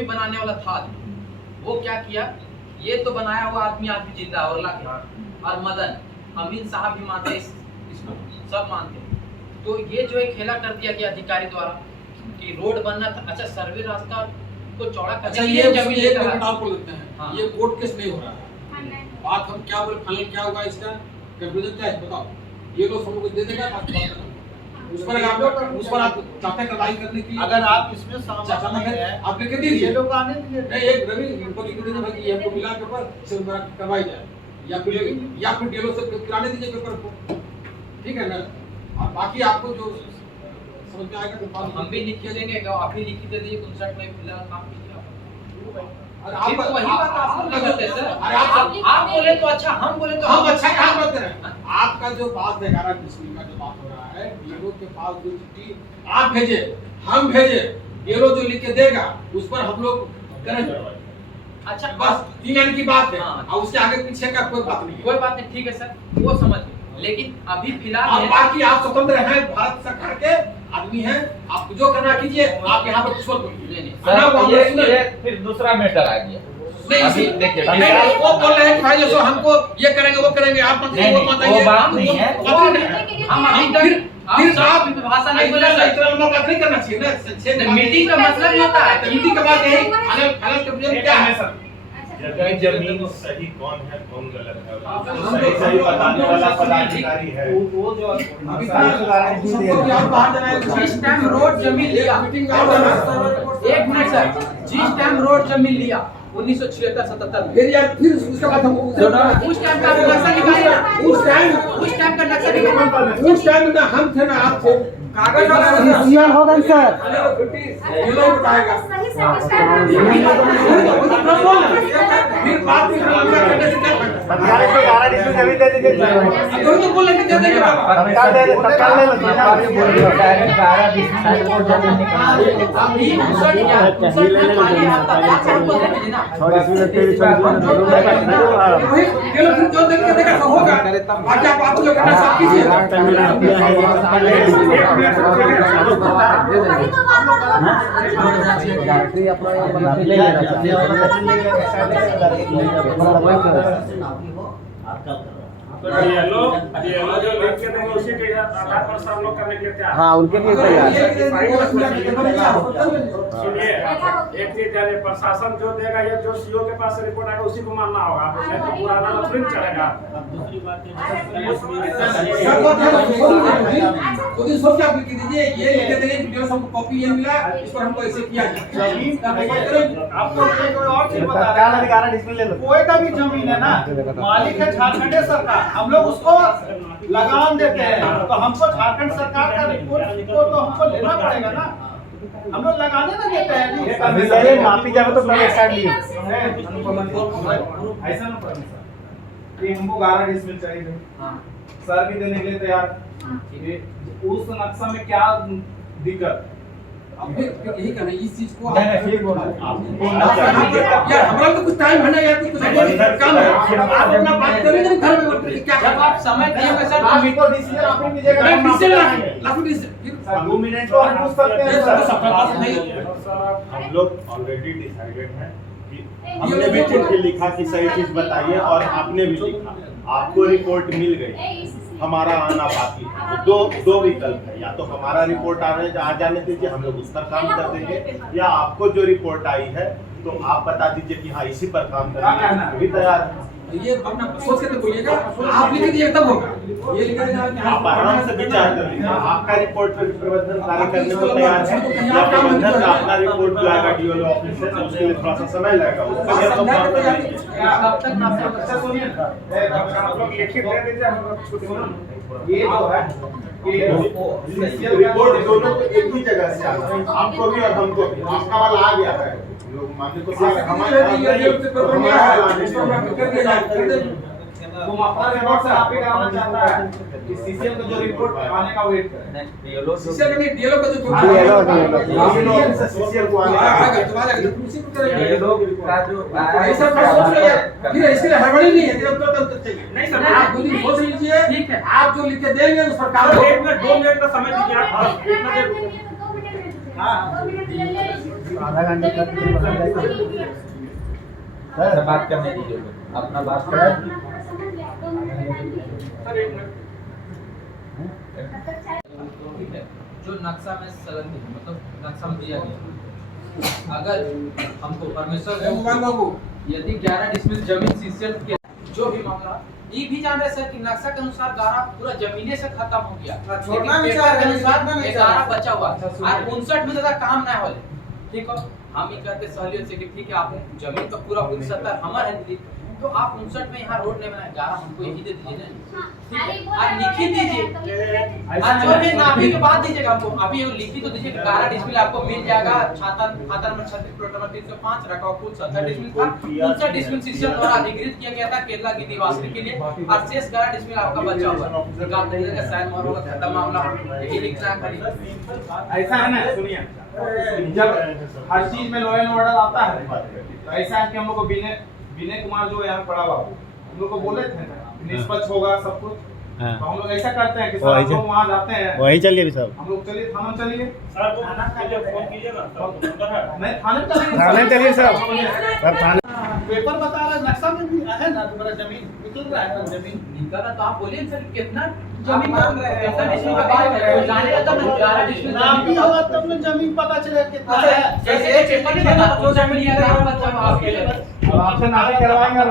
भी बनाने वाला था वो क्या किया, ये तो बनाया हुआ आदमी आज भी जिंदा और अल्लाह के हाथ, और मदन अमीन साहब भी मानते इसको, सब मानते। तो ये जो है खेला कर दिया गया अधिकारी द्वारा कि रोड बनना था। अच्छा सर्वे रास्ता को चौड़ा करने अच्छा के लिए ये जमीन एक लेकर मिनट आपको लगता है हाँ। ये कोर्ट केस नहीं हो रहा है, बात हम क्या बोले, फाइनल क्या होगा इसका, कंक्लूजन क्या है बताओ। ये लोग सब कुछ दे देगा, उस पर आप चाहते कार्रवाई करने की, अगर आप इसमें सहमत हैं आप लिख दीजिए, ये लोग आने दीजिए। नहीं एक रवि इनको लिख दीजिए भाई ये हमको मिला पेपर से करवाई जाए, या फिर डीएलओ से कराने दीजिए पेपर को, ठीक है ना। और बाकी आपको जो समझ में आएगा तो हम भी लिख के देंगे, आप भी लिख के दे दीजिए 59 में फिलहाल काम कीजिए। और आप वही बात आप लोग करते हैं सर। अरे आप बोले तो अच्छा, हम बोले तो हम अच्छा काम करते हैं। आपका जो बात है 11 डिस्ट्रिक्ट का जो बात हो रहा है, डीएलओ के पास जो चिट्ठी आप भेजे, हम भेजे, डीएलओ जो लिख के देगा उस पर हम लोग करेंगे। अच्छा बस 3 लाइन की बात है, हाँ। और उसके आगे पीछे का कोई बात नहीं है। कोई बात नहीं, ठीक है सर, वो समझ गए। लेकिन अभी फिलहाल और बाकी आप स्वतंत्र हैं, भारत सरकार के आदमी हैं, आप जो करना कीजिए, आप यहाँ पर कुछ मत बोलिए। फिर दूसरा मैटर आ गया। नहीं अभी देखिए वो बोल रहे हैं कि भाई जैसे हमको ये करेंगे वो करेंगे, आप मत नहीं, वो मत आइए, वो बात नहीं है। हम अभी तक फिर आप भाषा नहीं बोले सर। इतना लंबा बात नहीं करना चाहिए ना। मीटिंग का मतलब ही होता है। मीटिंग का बात यही फाइनल कंक्लूजन क्या है सर? जगह जमीन सही कौन है कौन गलत है, हम सही लोग सही बताने वाला पदाधिकारी है। वो जो जिस टाइम रोड जमीन लिया, एक मिनट सर, जिस टाइम रोड जमीन लिया 1976-77 में, फिर यार फिर उसके बाद हम उस टाइम का नक्शा निकालिए ना, उस टाइम का नक्शा निकालिए। उस टाइम में हम थे ना, आप थे, कागज सीआर होगा सर, ये लोग बताएगा। फिर बात नहीं करना करने से क्या फायदा? सरकार को 11 डिस्ट्रिक्ट जमीन दे दीजिए। तो बोल रहे कि दे देंगे बाबा। सरकार ले लो, सरकार ले लो। अभी 59 क्या 59 में खाली आता है, आप हमको दे दीजिए ना। वही ये लोग जो देख के देगा सब होगा, बाकी आप जो करना सब कीजिए। डीएलओ जो लिख के देंगे उसी के आधार पर सब लोग करने के लिए तैयार। हाँ उनके लिए तैयार। सुनिए एक चीज जाने, प्रशासन जो देगा या जो सीओ के पास रिपोर्ट आएगा उसी को मानना होगा, नहीं तो पुराना लफड़िंग चलेगा। दूसरी बात खुद ही सोच के आप लिख दीजिए, ये लिख देंगे वीडियो सबको कॉपी ये मिला, इस पर हमको ऐसे किया गया। जमीन आपको कोई और चीज बता सरकार ने 11 डिस्ट्रिक्ट ले लो। कोई का भी जमीन है ना, मालिक है झारखंड सरकार, हम लोग उसको लगान देते हैं, तो हमको झारखंड सरकार का रिपोर्ट तो हमको लेना पड़ेगा ना, हम लोग लगाने ना देते हैं जी। अभी ये माफी जावे तो पहले स्टार्ट लिए। ऐसा ना पड़े कि हमको 11 डिस्ट्रिक्ट चाहिए, सर भी देने के लिए तैयार। उस नक्शा में क्या दिक्कत? अब यही कहना इस चीज को नहीं ठीक बोला यार हमारा तो कुछ टाइम है ना यार, कुछ काम है, आप अपना बात करेंगे ना घर में क्या जब आप समय दिएंगे सर, आप इसको डिसीजन आप ही लीजिएगा। नहीं डिसीजन लाखों डिसीजन 2 मिनट तो हम पूछ सकते हैं सर। हम लोग ऑलरेडी डिसाइडेड हैं कि हमने भी चिट्ठी लिखा कि सही चीज बताइए, और आपने भी लिखा, आपको रिपोर्ट मिल गई, हमारा आना बाकी है। तो दो विकल्प है, या तो हमारा रिपोर्ट आ जाने दीजिए, हम लोग उस पर काम कर देंगे, या आपको जो रिपोर्ट आई है तो आप बता दीजिए कि हाँ इसी पर काम करेंगे, भी तैयार है। ये अपना सोच के तो बोलिएगा, आप लिख दीजिए तब होगा, ये लिख देना आप आराम से विचार कर लीजिए, आपका रिपोर्ट पर प्रबंधन कार्य करने को तैयार है, या प्रबंधन का अपना रिपोर्ट जो आएगा डीएलओ ऑफिस से, तो उसके लिए थोड़ा सा समय लगेगा, उसका भी हम लोग काम कर लेंगे। कब तक आपका अच्छा सुनिए, आप लोग लिखित दे दीजिए, हम लोग छुट्टी ये जो है कि रिपोर्ट दोनों को एक ही जगह से आना है, आपको भी और हमको भी। आपका वाला आ गया है, लोग मानने को तैयार है, हमारा तुम अपना रिपोर्ट से आप ही कराना चाहता है कि सीसीएम का जो रिपोर्ट आने का वेट करें। सीसीएल नहीं डीएलओ का जो सीसीएल को आने आएगा तो आएगा तो उसी को करेंगे। ऐसा सोच लो यार, फिर इसके लिए हड़बड़ी नहीं है, तो चाहिए नहीं सर, आप खुद ही सोच लीजिए, ठीक है, आप जो लिख के देंगे उस पर काम करो। 1 मिनट 2 मिनट का समय दीजिए आप। हाँ आधा घंटे तक सर बात करने दीजिए अपना बात करें। ठीक है, जो नक्शा में संलग्न मतलब नक्शा में दिया गया, अगर हमको परमेश्वर को यदि 11 डिसमिल जमीन सीसीएल के जो भी मामला ये भी जान रहे सर कि नक्शा के अनुसार गारा पूरा जमीने से खत्म हो गया, छोड़ना लेकिन भी पेपर चाह के रहे हैं, अनुसार छोड़ना भी 11 चाह बचा हुआ और 59 में ज्यादा काम ना होले। ठीक है, हम ये कहते सहूलियत से कि ठीक है आप जमीन का पूरा 69 हमारा है दीदी, तो आप 59 में यहाँ रोड नहीं बनाए, 11 हमको यही दे दीजिए ना, ठीक है, आप लिखित दीजिए और जो भी नापी के बाद दीजिएगा हमको, अभी ये लिखित तो दीजिए 11 डिसमिल आपको मिल जाएगा, खाता नंबर 36 प्लॉट नंबर 305 रखा कुल 70 डिसमिल था, 59 डिसमिल सीसीएल द्वारा अधिकृत किया गया था केरला की निवासी के लिए और शेष 11 डिसमिल आपका बचा हुआ है, निकाल दीजिएगा, साइन मार होगा, खत्म मामला, यही लिखना है खाली। ऐसा है ना, सुनिए, जब हर चीज में लॉ एंड ऑर्डर आता है तो ऐसा है कि हम लोग को विनय कुमार जो यहाँ पड़ा हुआ हम लोग को बोले थे निष्पक्ष होगा सब कुछ, तो हम लोग ऐसा करते हैं कि सर हम लोग वहाँ जाते हैं, वही चलिए भी सब हम लोग चलिए थाना चलिए, नहीं थाने चलिए सर थाने पेपर बता रहा है, नक्शा में भी है ना तुम्हारा जमीन निकल रहा है ना जमीन निकला तो आप बोलिए सर कितना जमीन मांग रहे हैं, कितना डिसमिल का बात है, जाने का तब 11 डिसमिल नापी होगा तब ना जमीन पता चलेगा कितना है। जैसे पेपर में बता जो जमीन लिया था बच्चा आपके लिए अब आपसे नापी करवाएंगे और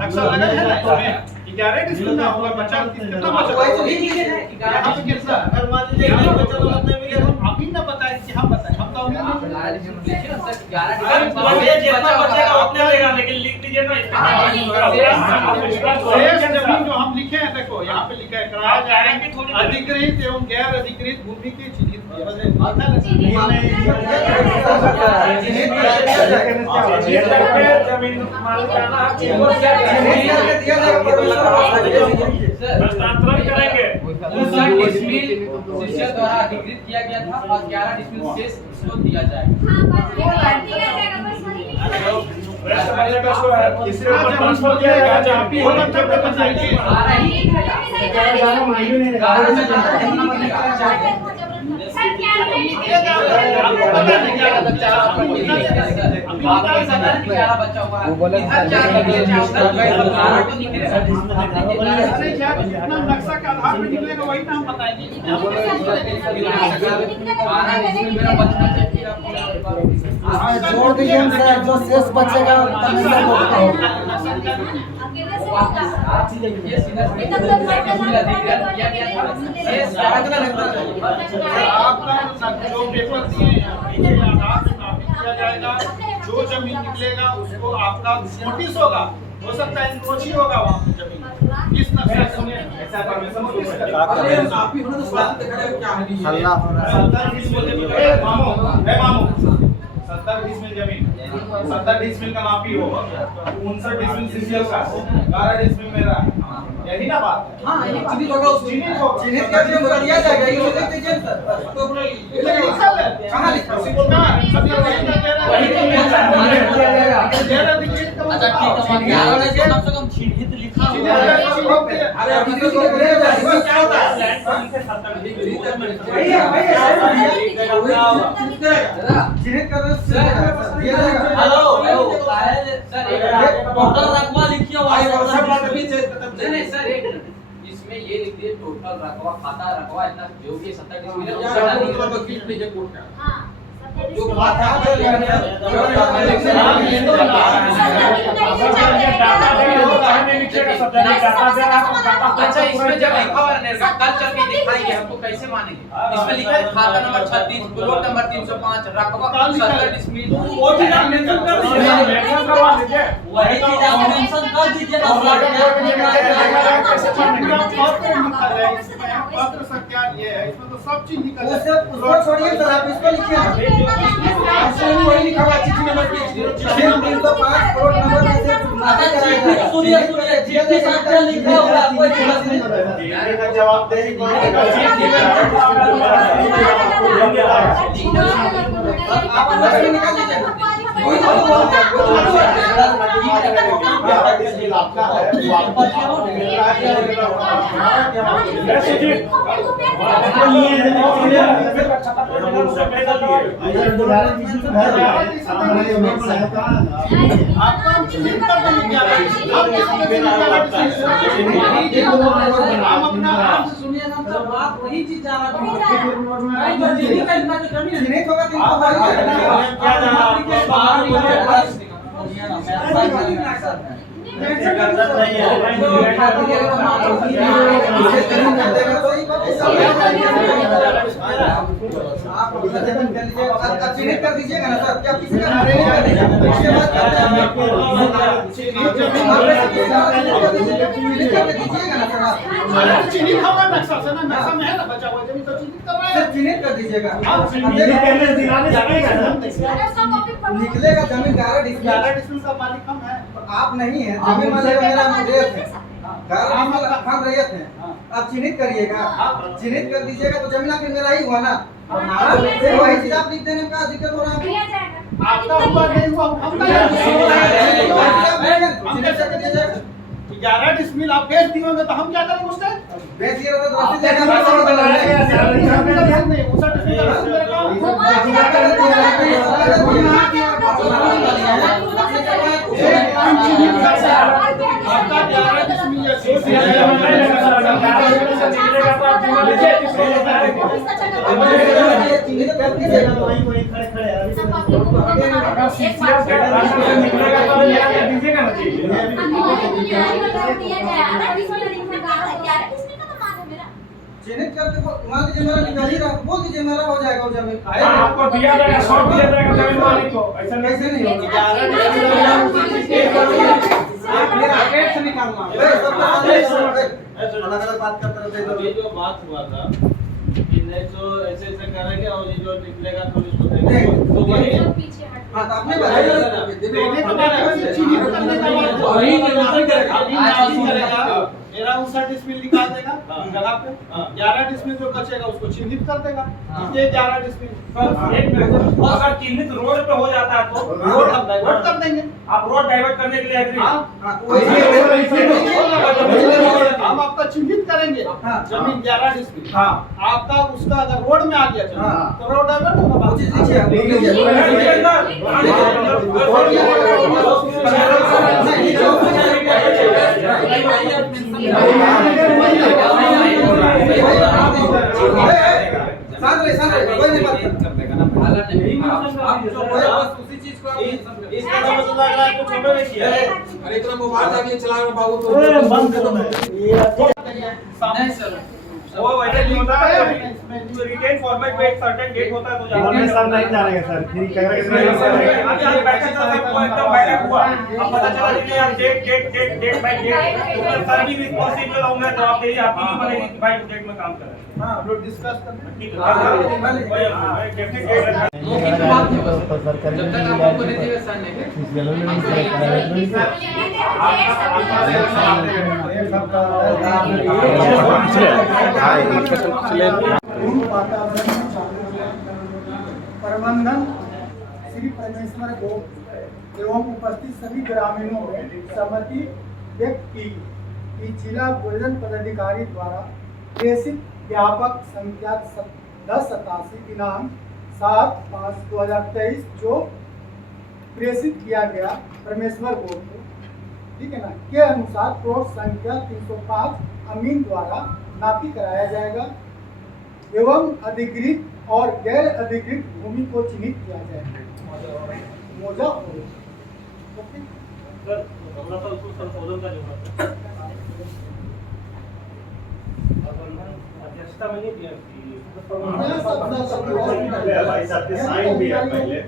नक्शा लगा है ना इसमें 11 डिसमिल का होगा, बचा कितना बचा वही तो लिख लीजिए ना कि 11 यहाँ पे कितना अगर मान लीजिए यहाँ बचा तो लगता है हम अभी ना बताएं कि हम बताएं, हम तो अभी नहीं लिखिए ना सर 11 जितना बचेगा उतने लेगा, लेकिन लिख दीजिए ना शेष जमीन जो हम लिखे हैं, देखो यहाँ पे लिखा है कराया जाएगी अधिकृत एवं गैर अधिकृत भूमि की चिन्हित हस्तांतरण करेंगे। 59 डिसमिल सीसीएल द्वारा अधिकृत किया गया था और 11 डिसमिल शेष इसको दिया जाएगा। तीसरे ऊपर ट्रांसफर किया जाएगा, जहाँ पे होगा तब तक बताइए। वो बोले नक्शा के आधार पे निकलेगा वही नाम बताएंगे। जोड़ दीजिए सर, जो शेष बचेगा आपका जो पेपर दिए के आधार पे नापी किया जाएगा, जो जमीन निकलेगा उसको आपका नोटिस होगा, हो सकता है इंक्रोची होगा वहाँ पे जमीन किस नक्शा सुनिए ऐसा परमिशन नापी होने तो बात देखा क्या है हल्ला हो रहा है। 70 डिसमिल मामू 70 डिसमिल जमीन 70 डिसमिल का नापी होगा, 59 डिसमिल सीसीएल का, 12 डिसमिल मेरा है, यही ना बात है। हाँ ये चिन्हित होगा उसको चिन्हित होगा। चिन्हित करके बता दिया जाएगा, ये लिख दीजिए सर तो लिखा है कहाँ लिखा है? अच्छा ठीक है, 11 में से कम चिन्हित लिखा हुआ है। अरे अभी तो क्या होता है चिन्हित करना दिया जाएगा। हेलो सर एक टोटल रकबा लिखिए हुआ है नहीं सर एक इसमें ये लिख दिए टोटल रकबा खाता रकबा इतना जो भी 70 डिसमिल है जो बात है अच्छा इसमें जब लिखा हुआ है कल चल के दिखाएंगे हमको कैसे मानेंगे, इसमें लिखा है खाता नंबर 36 प्लॉट नंबर 305 रकबा 70 डिसमिल वो चीज आप मेंशन कर दीजिए, मेंशन करवा दीजिए, वही चीज आप मेंशन कर दीजिए ना पत्र संख्या ये है, इसमें तो सब चीज निकल उसको छोड़िए सर, आप इसको लिखिए वही लिखा हुआ चिट्ठी नंबर 305 करोड़ नंबर में से सुनिए जितने संख्या लिखा हुआ है कोई दिक्कत नहीं। का जवाब दे आप अंदर से निकाल लीजिए। वही चीज जा रहा चिन्हित कर दीजिएगा ना सर, क्या किसी का चिन्हित कर दीजिएगा, निकलेगा जमीन 11 डिस्ट्रिक्ट का मालिक हम है। आप नहीं है, जमीन मालिक मेरा मुझेत है, 11 डिस्ट्रिक्ट हम रैयत है। आप चिन्हित करिएगा, चिन्हित कर दीजिएगा तो जमीन आखिर मेरा ही हुआ ना। फिर वही चीज आप लिख देने का दिक्कत हो रहा है आपका हुआ नहीं हुआ हम 11 डिसमिल आप बेच दिए होंगे तो हम क्या करेंगे उससे? बेचिए तो रसीद लेकर नहीं उस डिसमिल का रसीद मेरे आपका 11 डिसमिल चिन्हित करके मान लीजिए मेरा निकल ही रहा, बोल दीजिए मेरा हो जाएगा वो जमीन। आपको दिया जाएगा, शॉर्ट दिया जाएगा जमीन मालिक को, ऐसा कैसे नहीं होगा? से निकालना अलग अलग बात करते रहते हैं। ये जो बात हुआ था कि नहीं तो ऐसे ऐसे करेंगे और ये जो निकलेगा तो इसको देंगे, तो वही हाँ तो आपने बताया देने का मतलब चिन्हित करने का मतलब वही निर्माण करेगा। मेरा 59 डिसमिल निकाल देगा जगह पे, 11 डिसमिल जो बचेगा उसको चिन्हित कर देगा, ये 11 डिसमिल एक मिनट, अगर चिन्हित रोड पे हो जाता है तो रोड हम डाइवर्ट कर देंगे। आप रोड डाइवर्ट करने के लिए एग्री? हम आपका चिन्हित करेंगे जमीन 11 डिसमिल, आपका उसका अगर रोड में आ गया तो रोड डाइवर्ट होगा। अरे इतना मोबाइल आगे चला रहा बाबू तो नहीं सर, वो वैसे नहीं होता है, रिटेन फॉर्मेट पे एक सर्टेन डेट होता है तो सर नहीं जा रहे हैं सर, फिर कह रहे अभी आप बैठे थे सबको एकदम बैठा हुआ, अब पता चला कि यार डेट बाय डेट, तो सर भी रिस्पांसिबल होंगे तो आप यही आपकी नहीं बनेगी कि भाई डेट में काम कर रहे हैं। हाँ हम लोग डिस्कस करते हैं। ठीक है, डेफिनेट डेट मौके की बात है बस, जब तक आप हमको नहीं देंगे सर नहीं प्रबंधन श्री परमेश्वर को एवं उपस्थित सभी ग्रामीणों में सहमति व्यक्त की कि जिला भोजन पदाधिकारी द्वारा प्रेषित व्यापक संख्या 1087 दिनांक 7/5/2023 जो प्रेषित किया गया परमेश्वर बोर्ड को, ठीक है ना, के अनुसार प्लॉट संख्या 305 अमीन द्वारा नापी कराया जाएगा एवं अधिकृत और गैर अधिकृत भूमि को चिन्हित किया जाएगा। मौजा ओके। सर थोड़ा सा उसको संशोधन का जो है प्रबंधन अध्यक्षता में नहीं दिया भाई साहब के साइन भी है पहले,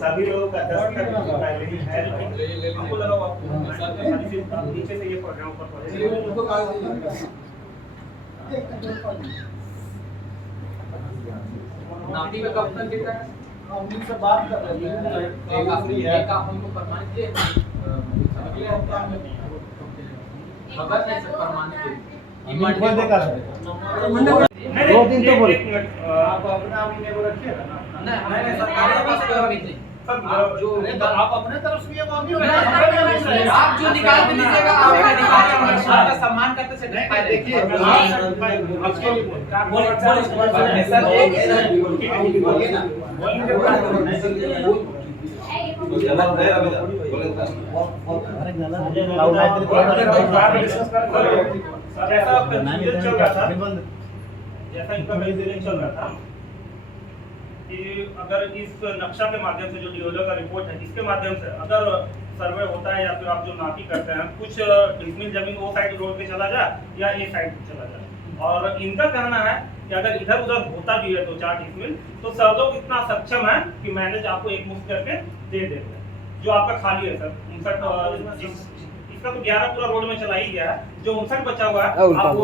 सभी लोगों का दस्तखत पहले ही है। हमको लगा आपको नीचे से ये पढ़ रहा हूँ ऊपर पढ़ रहा हूँ। नाटी का कब तक देता है? हम उनसे बात कर रहे हैं। एक आप हमको प्रमाणित दे, अगले हफ्ते में खबर नहीं सर प्रमाणित दे। देगा सर। 2 दिन तो बोले। आप अपना अमीन को रखिएगा ना। नहीं, सरकार के पास कोई उम्मीद नहीं। आप जो अरे तो आप अपने तरफ से ये मांगी हो आप जो निकाल के दीजिएगा आपका निकाल के आपका सम्मान करते से देखिए जैसा इनका मेजरिंग चल रहा था कि अगर इस नक्शा के माध्यम से जो डीओलो का रिपोर्ट है इसके माध्यम से अगर सर्वे होता है या फिर आप जो नापी करते हैं कुछ डिसमिल जमीन वो साइड रोड पे चला जाए या ये साइड चला जाए, और इनका कहना है कि अगर इधर उधर होता भी है 2-4 डिसमिल तो सर लोग इतना सक्षम है कि मैनेज आपको एक मुश्त करके दे देते हैं जो आपका खाली है सर 59 इसका तो 11 पूरा रोड में चला ही गया है, जो 59 बचा हुआ है आप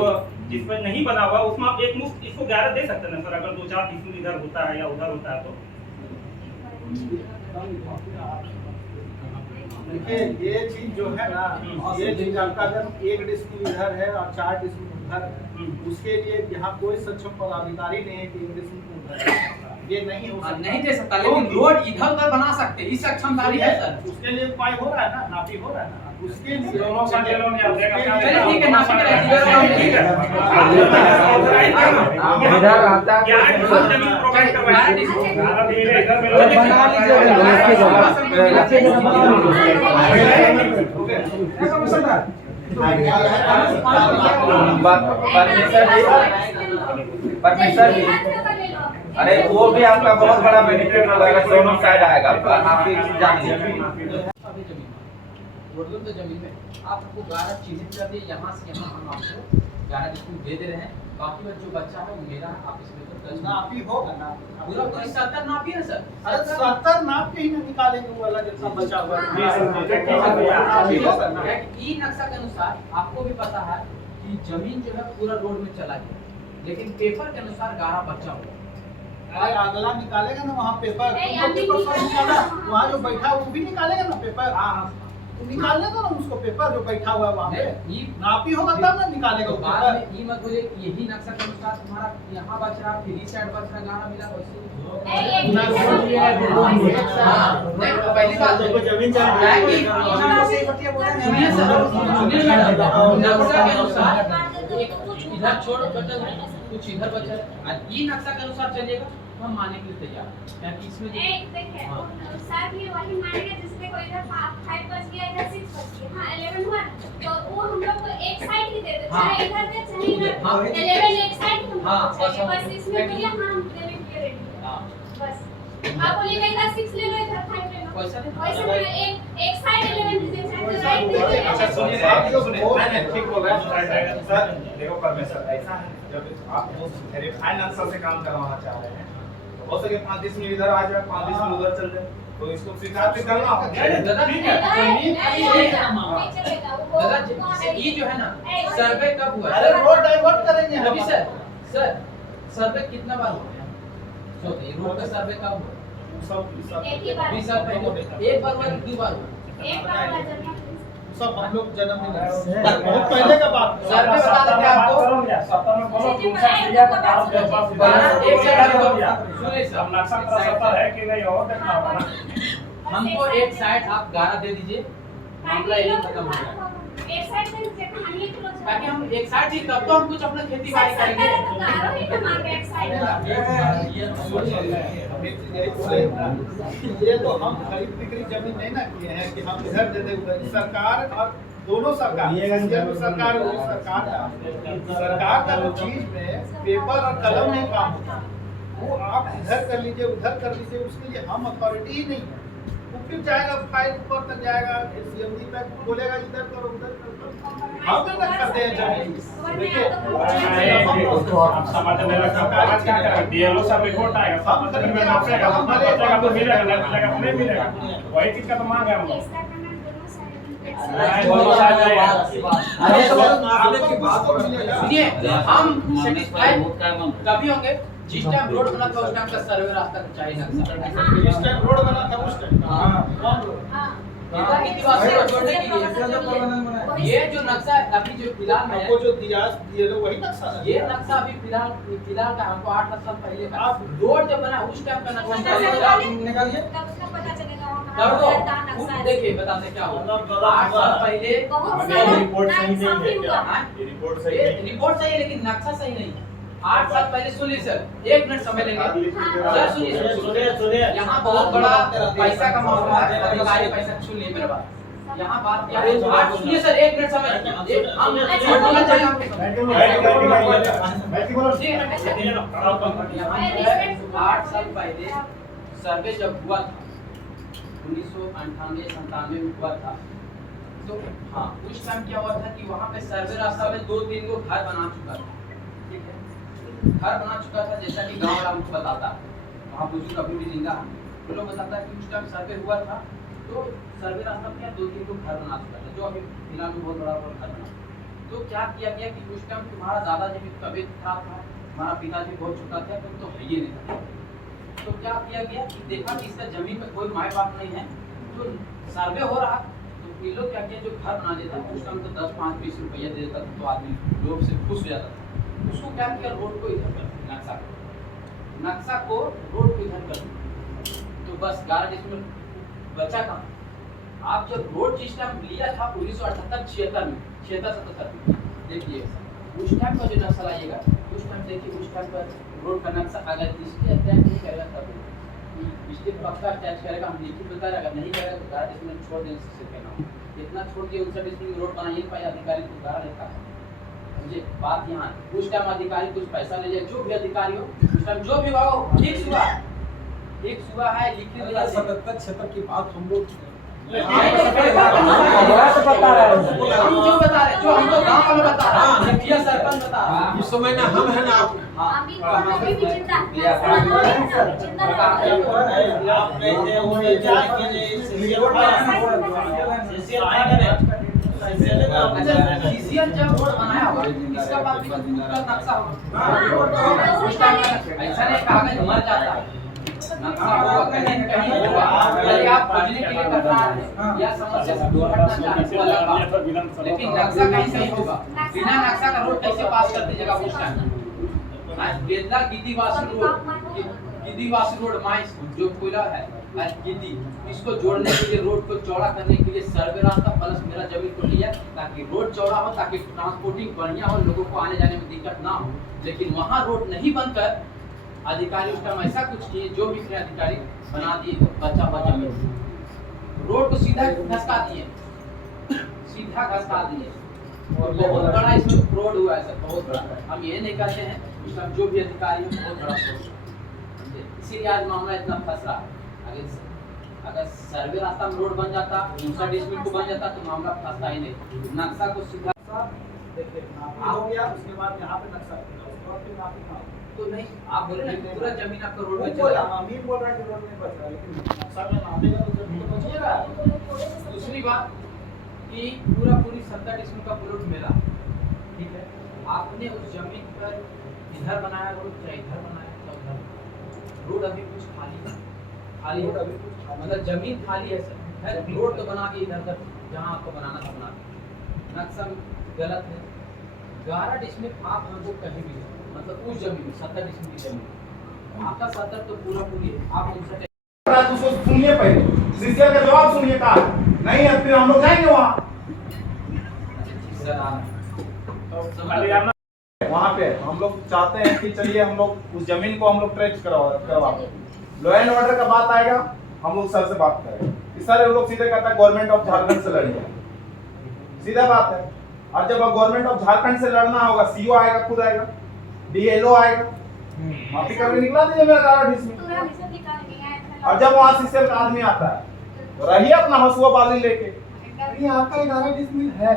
जिसमें नहीं बना हुआ उसमें आप एक मुश्त इसको 11 दे सकते हैं सर, अगर 2-4 डिसमिल इधर होता है या उधर होता है तो। देखिए ये चीज जो है ना, ये चीज आपका अगर 1 डिसमिल इधर है और 4 डिसमिल उधर है, उसके लिए यहाँ कोई सक्षम पदाधिकारी नहीं है कि 1 डिसमिल उधर है, ये नहीं हो सकता। नहीं दे सकता, लेकिन रोड इधर उधर बना सकते, इस सक्षमदारी है सर। उसके लिए उपाय हो रहा है ना, नापी हो रहा है ना, उसके लिए दोनों का चलो नहीं आप देगा। चलिए ठीक है, नापी करें ठीक है। इधर आता है जमीन प्रोवाइड करवाया परमेश्वर जी, अरे वो भी आपका बहुत बड़ा बेनिफिट होगा अगर दोनों साइड आएगा, आप जानिए। तो जमीन में आपको 11 चिन्हित कर दिए, यहाँ से यहाँ हम आपको 11 डिसमिल दे दे रहे हैं, बाकी जो बच्चा है वो मेरा, आप इसमें तो नापी होगा ना, पूरा 70 नापी है सर। अरे 70 नाप के ही ना निकालेंगे वो वाला जितना बचा हुआ है। ई नक्शा के अनुसार आपको भी पता है कि जमीन जो है पूरा रोड में चला गया, लेकिन पेपर के अनुसार 11 बचा हुआ। अरे अगला निकालेगा ना वहाँ पेपर, पेपर सब निकाला, वहाँ जो बैठा है वो भी निकालेगा ना पेपर, निकालने दो ना उसको पेपर जो बैठा हुआ है वहाँ पे, नापी होगा तब ना निकालेगा तो पेपर। बाद में ई मत बोलिए कि यही नक्शा के अनुसार तुम्हारा यहाँ बच रहा, फिर इस साइड बच रहा, 11 मिला वैसे। नहीं, पहली बात है जमीन सुनिए सर, सुनिए मैडम, नक्शा के अनुसार कुछ इधर छोड़ बचा, कुछ इधर बचा, ये नक्शा के अनुसार चलेगा हम मानने के लिए तैयार हैं, क्योंकि इसमें देखिए सर ये वही मानेंगे जिसमें कोई इधर 5 बच गया, इधर 6 बच गया, हाँ 11 हुआ, तो वो हम लोग को एक साइड ही दे दे, चाहे इधर दे चाहे इधर, 11 एक साइड हम लोग चाहिए, बस इसमें बोलिए हाँ हम देने के लिए रेडी हैं, बस आप बोलिएगा इधर 6 ले लो इधर 5 ले लो, वैसे एक साइड 11 दीजिए चाहे राइट दीजिए। अच्छा सुनिए, ठीक बोल रहे हैं सर। देखो परमेश्वर, ऐसा है जब आप वेरीफाई नक्शा से काम करवाना चाह रहे हैं, हो सके 5 डिसमिल इधर आ जाए, 5 डिसमिल उधर चल जाए, तो इसको स्वीकार भी करना होगा। दादा ठीक है, दादा ये जो है ना सर्वे कब हुआ? अरे रोड डाइवर्ट करेंगे अभी सर सर्वे कितना बार हो गया? रोड का सर्वे कब हुआ? 20 साल पहले एक बार हुआ, 2 बार हुआ? सब हम लोग जन्म नहीं लिया, बहुत पहले का बात। सर्वे बता देते हैं आपको, हमको एक साइड आप 11 दे दीजिए, मामला यही खत्म हो जाएगा। एक साइड से कहानी तो ताकि हम एक साइड ही, तब तो हम कुछ अपना खेती बाड़ी करेंगे। ये तो हम खरीद बिक्री जमीन नहीं ना किए हैं कि हम इधर दे दे उधर, सरकार और दोनों सरकार, सरकार वो सरकार का जो चीज में पेपर और कलम में काम होता है, वो आप इधर कर लीजिए उधर कर लीजिए, उसके लिए हम अथॉरिटी ही नहीं है। वो फिर जाएगा फाइल ऊपर तक जाएगा, सीएमडी तक बोलेगा इधर करो उधर करो, हम तो ना करते हैं जमीन। देखिए डीएलओ सब रिपोर्ट आएगा, सब में मापेगा, बचेगा तो मिलेगा, नहीं मिलेगा तो नहीं मिलेगा, वही चीज का तो मांग है हम लोग। सुनिए, हम सेटिस्फाइड कभी होंगे जिस टाइम रोड बना था उस टाइम का सर्वे रास्ता चाहिए नक्शा। इस टाइम रोड बना था उस टाइम, हाँ इधर की दीवार से जोड़ने के लिए ये जो नक्शा अभी जो फिलहाल में हमको जो दिया ये लोग वही नक्शा है। ये नक्शा अभी फिलहाल का हमको 8-10 साल पहले का रोड जब बना उस टाइम का नक्शा निकालिए। तब उसका पता चलेगा कर दो वहाँ का नक्शा है। देखिए बताते क्या हुआ मतलब 8 साल पहले बहुत ये सारा रिपोर्ट सही नहीं नाइंसाफी है क्या? हुआ। ये रिपोर्ट सही ये नहीं है। रिपोर्ट सही है लेकिन नक्शा सही नहीं है 8 साल पहले सुनिए सर 1 मिनट समय लेंगे सर सुनिए यहाँ बहुत बड़ा पैसा का मामला है अधिकारी पैसा छू लिए मेरे बात यहाँ बात क्या है आज सुनिए सर 1 मिनट समय हम बोलना चाहिए आपको यहाँ 8 साल पहले सर्वे जब हुआ था 1998-97 में हुआ था तो हाँ उस टाइम क्या हुआ था कि वहाँ पे सर्वे रास्ता में 2-3 को घर बना चुका था ठीक है घर बना चुका था जैसा कि गाँव वाला हमको बताता वहाँ बुजुर्ग अभी भी जिंदा है वो लोग बताता है कि उस टाइम सर्वे हुआ था तो सर्वे रास्ता में क्या 2-3 को घर बना चुका था जो अभी फिलहाल में बहुत बड़ा घर बना तो क्या किया गया कि उस टाइम तुम्हारा दादाजी की तबीयत खराब था हमारा पिताजी बहुत चुका था तो है ही नहीं था तो क्या किया गया कि देखा कि इसका जमीन में कोई माए बाप नहीं है तो सर्वे हो रहा तो ये लोग क्या किया जो घर बना देता उस टाइम तो 10-5-20 रुपया दे देता था तो आदमी लोग से खुश हो जाता था उसको क्या किया रोड को इधर कर नक्शा को रोड को इधर कर तो बस 11 डिसमिल बचा कहाँ आप जब रोड सिस्टम लिया था 1978-76 में 76-77 में देखिए उस टाइम का जो नक्शा लाइएगा उस टाइम देखिए उस टाइम पर रोड का नक्शा अगर इसके अटैच नहीं करेगा तब स्टेट पक्का अटैच करेगा हम लिखित बता रहे अगर नहीं करेगा तो 11 डिसमिल छोड़ देंगे इससे कहना इतना छोड़ दिए 59 डिसमिल रोड बना ही पाए अधिकारी को 11 रहता है मुझे बात यहाँ उस टाइम अधिकारी कुछ पैसा ले जाए जो भी अधिकारी हो उस टाइम जो भी हो ठीक हुआ है लिखित 77 की बात हम लोग हम जो बता रहे जो हमको गांव वाला बता रहा है मुखिया सरपंच बता रहा है इस समय ना हम है ना आप अभी अभी भी चिंता चिंता आप गए थे वो अच्छा सीसीएल जब रोड बनाया होगा इसका बाद भी पूरा नक्शा होगा उस टाइम ऐसा नहीं कागज मर जाता नक्शा होगा कहीं होगा यदि आप खोजने के लिए कर रहा है या समस्या से दूर हटना चाहते हो अलग बात लेकिन नक्शा कहीं सही होगा बिना नक्शा का रोड कैसे पास कर दीजिएगा उस टाइम आज बेदला गिद्दीवासी रोड माइस जो कोयला है गिद्दी इसको जोड़ने के लिए रोड को चौड़ा करने के लिए सर्वे रास्ता प्लस मेरा जमीन को लिया ताकि रोड चौड़ा हो ताकि ट्रांसपोर्टिंग बढ़िया हो लोगों को आने जाने में दिक्कत ना हो लेकिन वहाँ रोड नहीं बनकर अधिकारी उस टाइम ऐसा कुछ किए जो भी थे अधिकारी बना दिए बचा हुआ जमीन रोड को सीधा घसका दिए और बहुत बड़ा इसमें फ्रॉड हुआ है सर बहुत बड़ा हम ये नहीं कहते हैं उस टाइम जो भी अधिकारी है बहुत बड़ा फ्रॉड इसीलिए आज मामला इतना फंस रहा है अगर सर्वे रास्ता में रोड बन जाता 59 डिसमिल को बन जाता तो मामला फंसता ही नहीं नक्शा को सीधा देखिए हो गया उसके बाद यहाँ पे नक्शा उसके बाद फिर नापी था तो नहीं आप बोले ना पूरा जमीन आपका रोड में बोला चला हम ही बोल रहा है कि रोड नहीं बच रहा लेकिन नक्शा में नापेगा तो जमीन तो बचेगा। दूसरी बात कि पूरी 70 डिसमिल का प्लॉट मिला ठीक है आपने उस जमीन पर इधर बनाया रोड या इधर बनाया या उधर रोड अभी कुछ खाली रोड अभी कुछ मतलब जमीन खाली है सर रोड तो बना के इधर तक जहाँ आपको बनाना था बना के नक्शा गलत है 11 डिसमिल आप हमको कहीं भी मतलब उस जमीन 70 डिसमिल की जमीन आपका 70 तो पूरी है आप 59 उसको सुनिए पहले सीसीएल का जवाब सुनिए का नहीं है फिर हम लोग जाएंगे वहाँ पे हम लोग चाहते हैं कि चलिए हम लोग उस जमीन को हम लोग ट्रेस करवा लॉ एंड ऑर्डर का बात आएगा हम लोग सर से बात करेंगे कि सर ये लोग सीधे कहता है गवर्नमेंट ऑफ झारखंड से लड़ेंगे सीधा बात है और जब गवर्नमेंट ऑफ झारखंड से लड़ना होगा सीओ आएगा खुद आएगा डीएलओ आएगा माफी करके निकला दीजिए मेरा 11 डिसमिल और जब वहाँ सीसीएल का आदमी आता है तो रहिए अपना हसुआ बाली लेके आपका 11 डिसमिल है